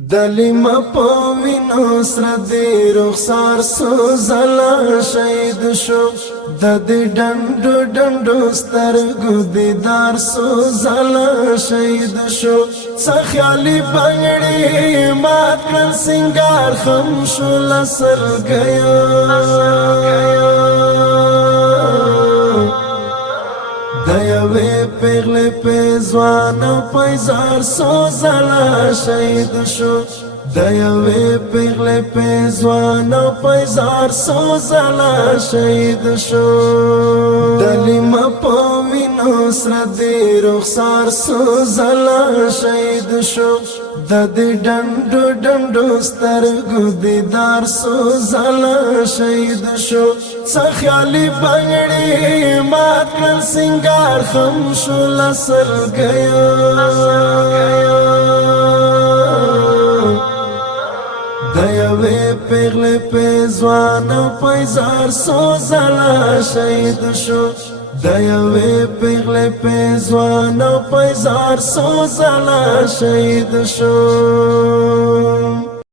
دلیم پوینو سر دی رخسار سوزلا شهید شو ددی ډنډو ډنډو سترګو دیدار سوزلا شهید شو سخیالی بنگڑی مات کر سنگار خم شو لسر گیا دیوی پیغلی پیزوان پیزار سوزلا شهید شو دیوی پیغلی پیزوان پیزار سوزلا شهید شو دلیم پوینو سر دی رخسار سوزلا شهید شو ددی ډنډو ډنډو سترګو دیدار سوزلا شهید شو سخیالی بنگڑی مات کر سنگار خم شو لسر گیا دیوی پیغلی پیزوان پیزار سوزلا شهید شو دیوی پیغلی پیزوان پیزار سوزلا شهید شو